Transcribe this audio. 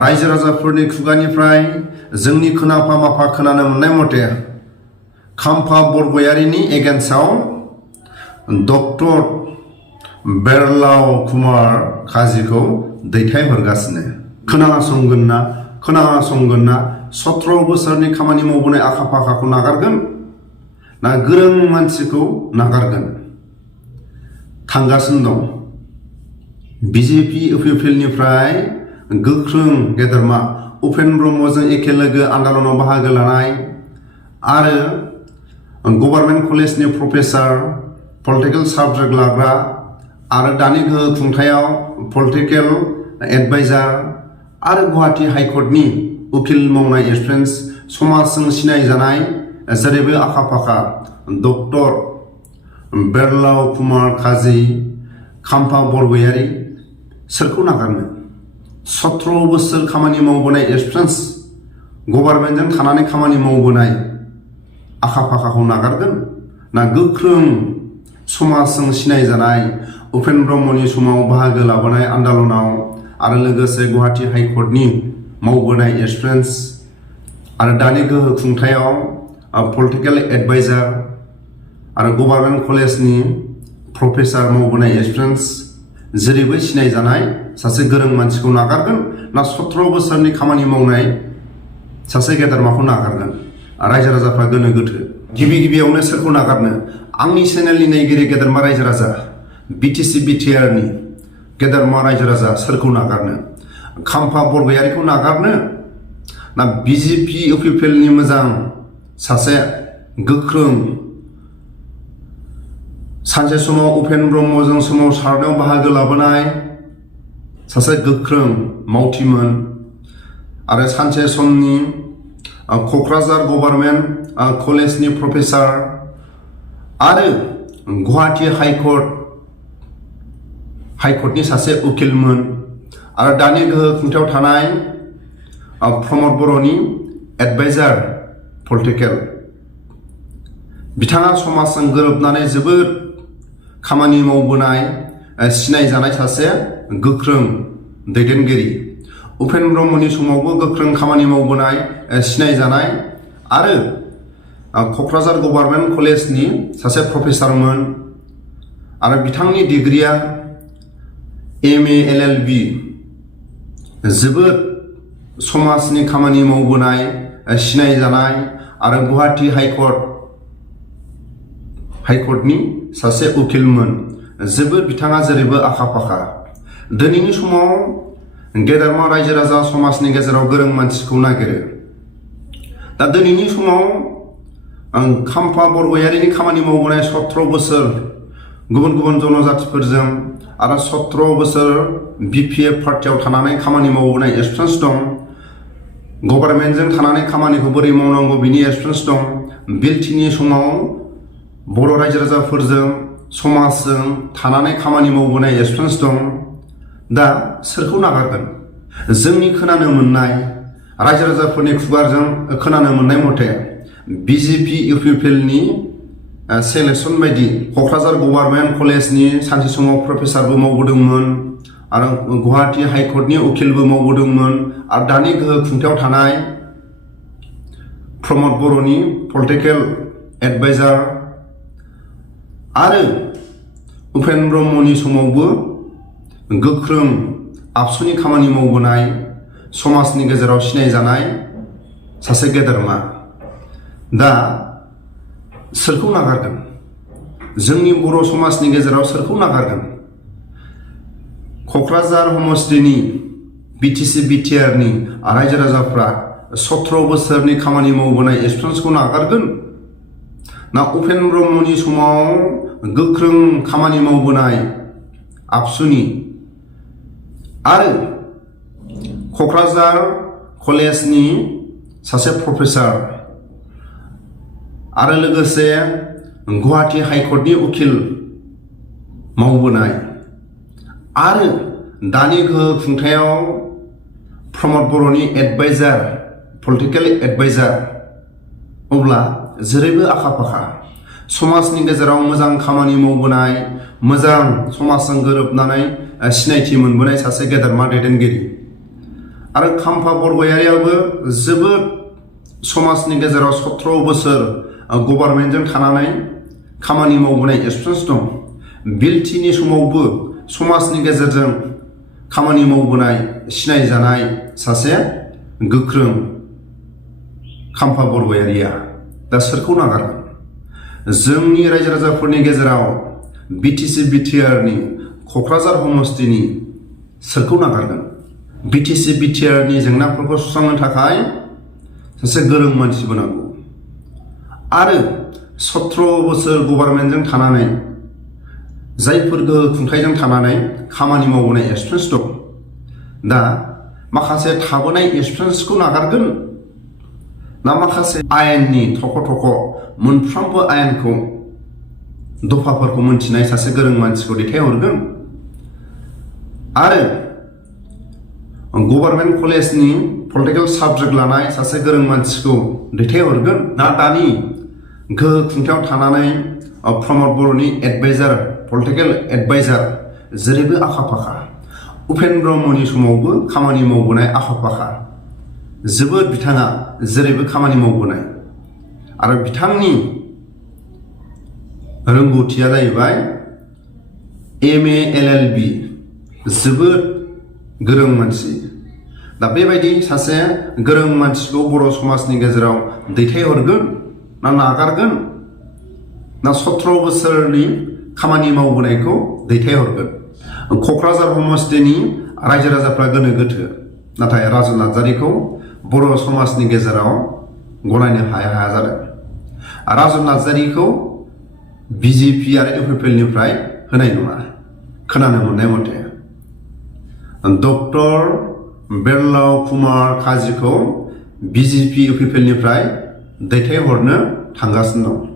रायजो राजाफोरनि खुगानिफ्राय जोंनि खोनाफा माफा खोनानो मोननाय मथे खाम्फा बरगयारिनि एगेन्स्टआव डक्टर बेरलाव कुमार काजीखौ दैथायहरगासिनो। खोनासंगोन ना 17 बोसोरनि खामानि मावबोनाय आखा फाखाखौ नागारगोन ना गोरों मानसिखौ नागारगोन? थांगासिनो दं। बिजेपि इउपिपिएलनिफ्राय गोख्रों गेदेरमा उपेन ब्रह्मजों एखे लोगो आन्दालनाव बाहागो लानाय आरो गभर्नमेन्ट कलेजनि प्रफेसार, पलिटिकेल साबजेक्ट लाग्रा आरो दानि गोहो खुंथायाव पलिटिकेल एडभाइजार आरो गुवाहाटी हाइकर्टनि उकिल मावनाय एक्सपिरियेन्स समाजजों सिनायजानाय जेरैबो आखा फाखा डक्टर बेरलाव कुमार काजी खाम्फा बरगयारि सोरखौ नागारनो? 17 बोसोर खामानि मावबोनाय एक्सपिरियेन्स गभर्नमेन्टजों थानानै खामानि मावबोनाय आखा फाखाखौ नागारगोन ना गोख्रों समाजजों सिनायजानाय उपेन ब्रह्मनि समाव बाहागो लाबोनाय आन्दालनाव आरो लोगोसे गुवाहाटी हाइकर्टनि मावबोनाय एक्सपिरियेन्स आरो दानि गोहो खुंथायाव पलिटिकेल एडभाइजार आरो गभर्नमेन्ट कलेजनि प्रफेसार मावबोनाय एक्सपिरियेन्स जेरैबो सिनायजानाय सासे गोरों मानसिखौ नागारगोन ना 17 बोसोरनि खामानि मावनाय सासे गेदेरमाखौ नागारगोन? रायजो राजाफ्रा गोनो गोथो। गिबियावनो सोरखौ नागारनो? आंनि चेनेलनि नायगिरि गेदेरमा रायजो राजा, बिटिसि बिटिआरनि गेदेरमा रायजो राजा सोरखौ नागारनो? खाम्फा बरगयारिखौ नागारनो ना बिजेपि इउपिपिएलनि मोजां सासे गोख्रों सानसे समाव उपेन ब्रह्मजों सोमावसारनायाव बाहागो लाबोनाय सासे गोख्रों मावथिमोन आरो सानसे समनि क'क्राझार गभर्नमेन्ट कलेजनि प्रफेसार आरो गुवाहाटी हाइकर्टनि सासे उकिलमोन आरो दानि गोहो खुंथायाव थानाय प्रमद बर'नि एडभाइजार पलिटिकेल। बिथाङा समाजजों गोरोबनानै जोबोद खामानि मावबोनाय सिनायजानाय सासे गोख्रों दैदेनगिरि। उपेन ब्रह्मनि समावबो गोख्रों खामानि मावबोनाय सिनायजानाय आरो क'क्राझार गभर्नमेन्ट कलेजनि सासे प्रफेसारमोन आरो बिथांनि डिग्रिया MA LLB। जोबोद समाजनि खामानि मावबोनाय सिनायजानाय आरो गुवाहाटी हाइकर्टनि सासे उकिलमोन। जोबोद बिथाङा जेरैबो आखा फाखा। दिनैनि समाव गेदेरमा रायजो राजा समाजनि गेजेराव गोरों मानसिखौ नागिरो। दा दिनैनि समाव खाम्फा बरगयारिनि खामानि मावबोनाय 17 बोसोर गुबुन गुबुन जनजातिफोरजों आरो 17 बोसोर BPF पार्टियाव थानानै खामानि मावबोनाय एक्सपिरियेन्स दं। गभर्नमेन्टजों थानानै खामानिखौ बोरै मावनांगौ बिनि एक्सपिरियेन्स दं। बिलटिनि समाव बर' रायजो राजाफोरजों समाजजों थानानै खामानि मावबोनाय एक्सपिरियेन्स दं। दा सोरखौ नागारगोन? जोंनि खोनानो मोननाय रायजो राजाफोरनि खुगाजों खोनानो मोननाय मथे बिजेपि इउपिपिएलनि सेलेक्सन बायदि क'क्राझार गभर्नमेन्ट कलेजनि सानसे समाव प्रफेसारबो मावबोदोंमोन आरो गुवाहाटी हाइकर्टनि उकिलबो मावबोदोंमोन आरो दानि गोहो खुंथायाव थानाय प्रमद बर'नि पलिटिकेल एडभाइजार आरो उपेन ब्रह्मनि समावबो गोख्रों आबसुनि खामानि मावबोनाय समाजनि गेजेराव सिनायजानाय सासे गेदेरमा। दा सोरखौ नागारगोन? जोंनि बर' समाजनि गेजेराव सोरखौ नागारगोन? क'क्राझार समस्थिनि बिटिसि बिटिआरनि रायजो राजाफ्रा 17 बोसोरनि खामानि मावबोनाय एक्सपिरियेन्सखौ नागारगोन ना उपेन ब्रह्मनि समाव गोख्रों खामानि मावबोनाय आबसुनि आरो क'क्राझार कलेजनि सासे प्रफेसार आरो लोगोसे गुवाहाटी हाइकर्टनि उकिल मावबोनाय आरो दानि गोहो खुंथायाव प्रमद बर'नि एडभाइजार पलिटिकेल एडभाइजार अब्ला जेरैबो आखा फाखा समाजनि गेजेराव मोजां खामानि मावबोनाय मोजां समाजजों गोरोबनानै सिनायथि मोनबोनाय सासे गेदेरमा दैदेनगिरि आरो खाम्फा बरगयारियाबो जोबोद समाजनि गेजेराव 17 बोसोर गभर्नमेन्टजों थानानै खामानि मावबोनाय एक्सपिरियेन्स दं। बिलटिनि समावबो समाजनि गेजेरजों खामानि मावबोनाय सिनायजानाय सासे गोख्रों खाम्फा बरगयारिया दा सोरखौ नागारगोन? जोंनि रायजो राजाफोरनि गेजेराव बिटिसि बिटिआरनि क'क्राझार समस्तिनि सोरखौ नागारगोन? बिटिसि बिटिआरनि जेंनाफोरखौ सुस्रांनो थाखाय सासे गोरों मानसिबो नांगौ आरो 17 बोसोर गभर्नमेन्टजों थानानै जायफोर गोहो खुंथायजों थानानै खामानि मावबोनाय एक्सपिरियेन्स दं। दा माखासे थाबोनाय एक्सपिरियेन्सखौ नागारगोन ना माखासे आयेननि थख' मोनफ्रोमबो आयेनखौ दफाफोरखौ मोनथिनाय सासे गोरों मानसिखौ दैथायहरगोन आरो गभर्नमेन्ट कलेजनि पलिटिकेल साबजेक्ट लानाय सासे गोरों मानसिखौ दैथायहरगोन ना दानि गोहो खुंथायाव थानानै प्रमद बर'नि एडभाइजार पलिटिकेल एडभाइजार जेरैबो आखा फाखा उपेन्द्र ब्रह्मनि समावबो खामानि मावबोनाय आखा फाखा जोबोद बिथाङा जेरैबो खामानि मावबोनाय आरो बिथांनि रोंगौथिया जाहैबाय MA LLB जोबोद गोरों मानसि। दा बेबायदि सासे गोरों मानसिखौ बर' समाजनि गेजेराव दैथायहरगोन ना नागारगोन ना 17 बोसोरनि खामानि मावबोनायखौ दैथायहरगोन? क'क्राझार समस्तिनि रायजो राजाफ्रा गोनो गोथो, नाथाय राजु नार्जारिखौ बर' समाजनि गेजेराव गनायनो हाया जादों। राजु नार्जारिखौ बिजेपि आरो इउपिपिएलनिफ्राय होनाय नङा खोनानो मोननाय मथे। डक्टर बेरलाव कुमार काजीखौ बिजेपि इउपिपिएलनिफ्राय दैथायहरनो थांगासिनो दं।